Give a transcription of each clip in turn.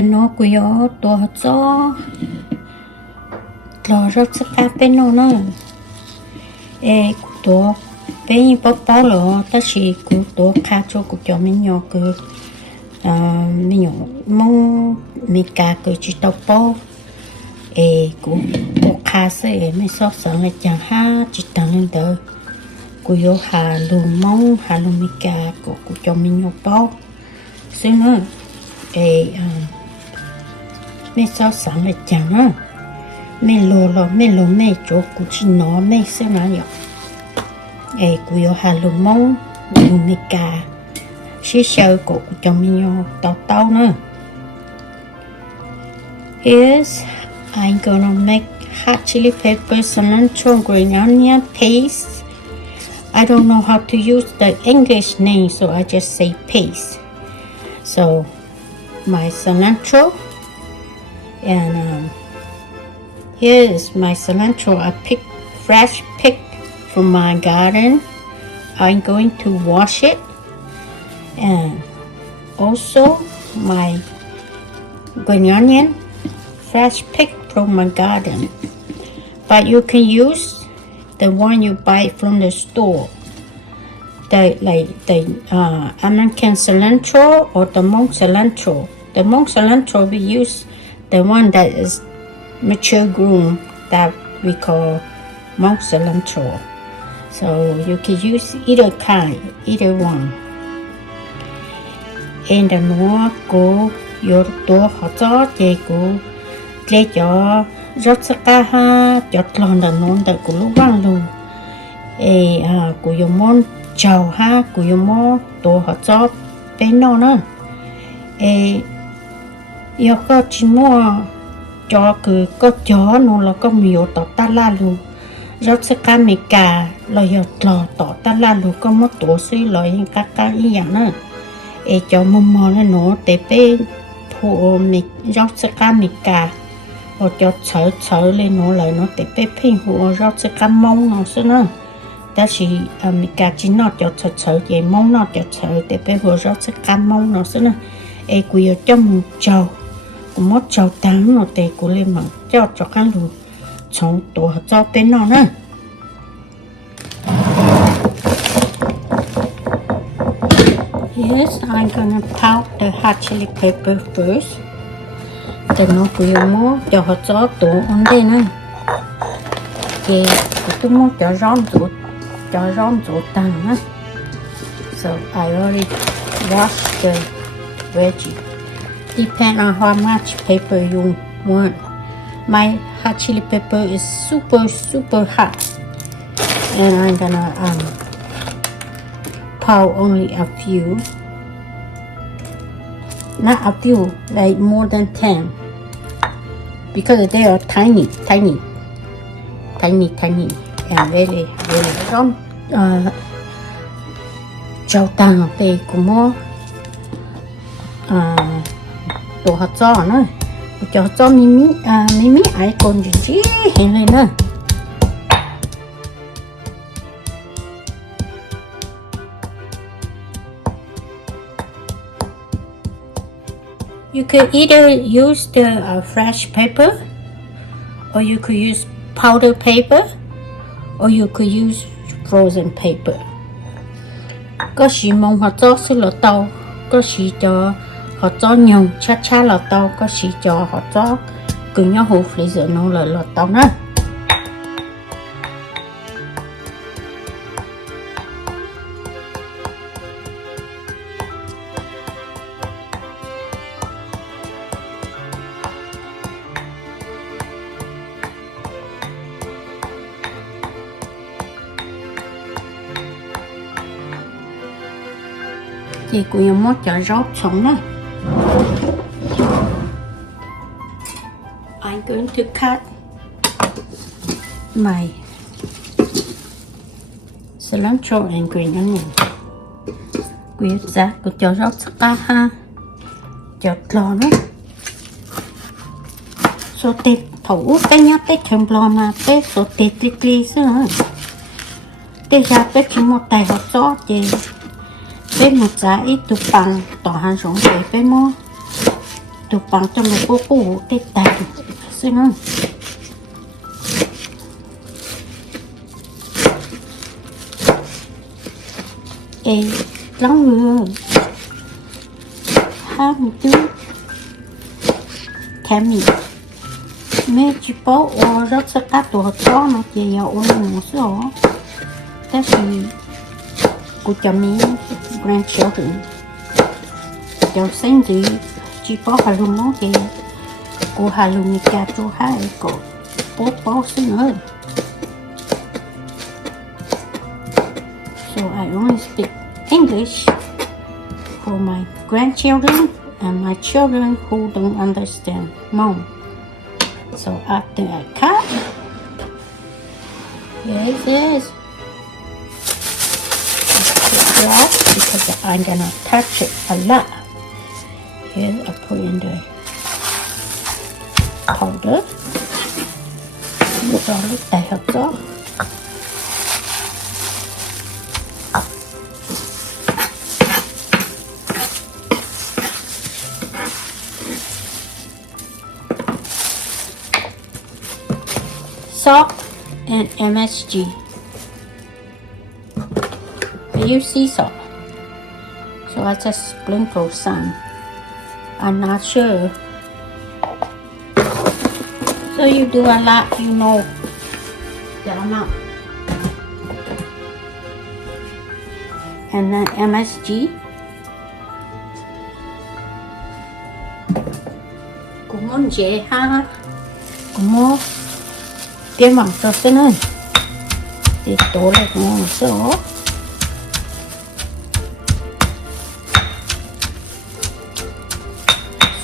đàn nó của gió tua gió lò rất sắc cá bên nó nữa ê tua bên như bắp bó lò ta chỉ của tua cá cho của cho mình nhỏ cứ mình nhỏ mong mình cá cứ chỉ tao bó ê của cá sẽ mình sót sẵn lại chẳng ha chỉ tăng lên đỡ của gió hà lùm mong hà lùm mình cá của cho mình nhỏ bó xíu nữa ê mình sót sẵn lại chẳng á mình lô mẹ chỗ của chị nó mẹ sẽ nói vậy ê của yo hà lùm mong lùm mẹ cả xí sơ của chồng mình tao tao nữa here's I'm gonna make hot chili pepper cilantro green onion paste. I don't know how to use the English name, so I just say paste. So my cilantro and here is my cilantro. I fresh picked from my garden. I'm going to wash it, and also my green onion, fresh picked from my garden. But you can use the one you buy from the store. The American cilantro or the monk cilantro. The monk cilantro we use the one that is mature grown that we call monk cilantro. So you can use either kind, either one. And the nó của yo to họ cho thì của lấy cho rất sắc ha cho lon là nó đã của lúc vang luôn. Của yo món chào ha của yo món to họ cho bên nó nữa. Yo có chỉ mua cho cứ có chó nó là có nhiều tỏ ta la luôn rất sẽ cá mì cà là giờ lò tỏ ta la luôn có mất tổ suy lợi những cá ý dạng nữa cho mò lên nó để bên phụ mì rất sẽ cá mì cà hoặc cho chở lên nó lại nó để bên pin phụ rất sẽ cá mông nó xí nữa ta chỉ mì cà chỉ nó cho chở về mông nó cho chở để bên phụ rất sẽ cá mông nó xí nữa quý cho một chầu mất chầu tán nó để của lên mà cho các luôn trong tổ cho bên nó nữa. Yes, I'm gonna pound the hot chili pepper first. Then nó cũng mua cho họ cho tổ on đây nữa. Thì tôi muốn cho rón rượu tàng nữa. So I already washed the veggie. Depend on how much pepper you want. My hot chili pepper is super hot, and I'm gonna pound only a few, not a few, like more than 10, because they are tiny, and very strong. Chậu tàng thì cũng mua tổ hạt cho nữa cho mí ai còn gì hiện lên nữa. You could either use the fresh paper, or you could use powder paper, or you could use frozen paper. Có gì mong hạt cho sẽ là tàu, có gì cho họ cho nhung cha là tao có xí cho họ cho cứ nhau hồ freezer nó là tao nữa. Thì cũng như một chả rau sống đó. I'm going to cut my cilantro and green onion. Quyệt ra của cho rau sắc ha, cho lò nữa. Số tết thủ cái nhát tết chồng lò mà tết số tết li xưa. Tết ra tết chỉ một tài học gió gì. Tết một giá ít tụ bằng tỏ hàng rộng để bé mua. tụ bằng cho một cô cụ tết tài xin ơi ê lắm người hai một chút thèm mì mẹ chỉ bảo ở rất sắc các đồ cho nó chỉ ở một số thế thì cô chồng mi grandchildren cháu sinh gì chỉ bảo hà luôn nó thì cô hà luôn cha cho hai cô bố sinh hơn so I only speak English for my grandchildren and my children who don't understand Hmong. So after I cut, yes, glass because I'm gonna touch it a lot. Here I put in the powder. Lúc đó lúc đại hợp đó. Salt and MSG. I use sea salt, so I just sprinkle some. I'm not sure. So you do a lot, you know the amount. And then MSG. Cũng muốn dễ ha. Cũng muốn cái mỏng cho xin ơi thì tố lại ngon số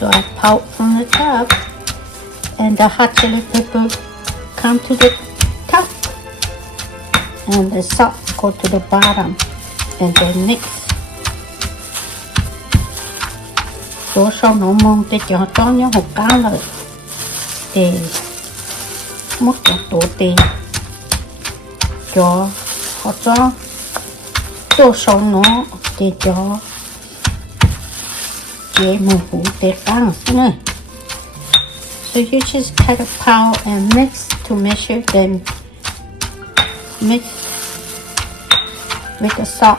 so I pout from the top and the hot chili pepper come to the top and the salt go to the bottom and then mix số sau nó mông thì cho nhau hộp cao lại thì một tổ tiền cho họ cho sâu nó để cho chế một hũ để tăng nữa. So you just kind of pound and mix to measure them, mix with the salt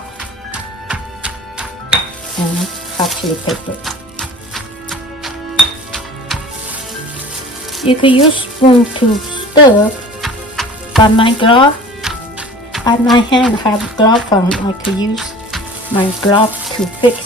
and hot chili pepper. You could use spoon to stir, but my glove, at my hand have glove on. I could use my glove to fix.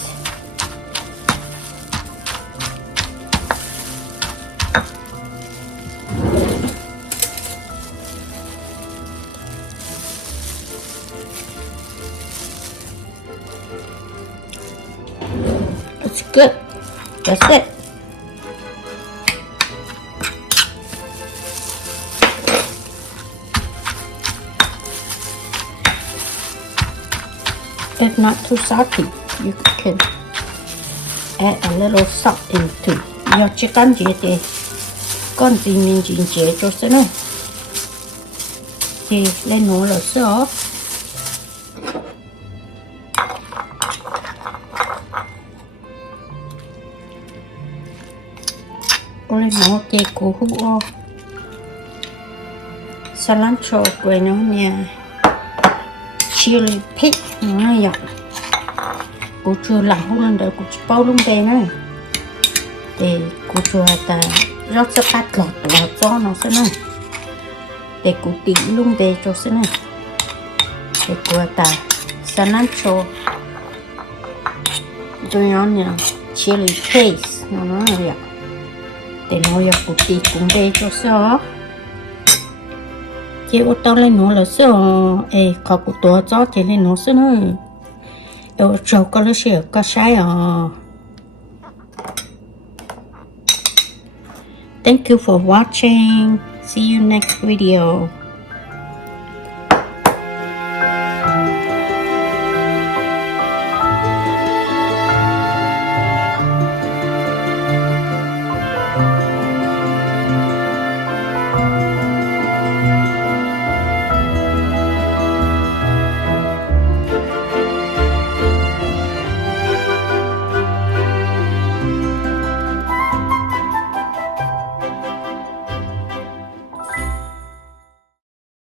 It's good. That's it. If not too salty, you can add a little salt into your chicken để con gì mình chỉnh chế cho sẽ nữa thì lên nồi là sữa lên nồi thì củ hũ cilantro của nó nha chili pig nó vậy cô chưa làm hôm nay đợi cô bao luôn đây nữa thì cô chưa ta rót sẽ cắt lọt cho nó sẽ này để cô tỉ luôn đây cho sẽ này để cô ta cilantro rồi nó nha chili paste nó vậy để nó vậy cô tỉ cùng đây cho sẽ chị ô tô lên nó là sao ê có cụ tổ cho chị lên nó sao nữa ở chỗ có lúc xưa có sai à. Thank you for watching. See you next video.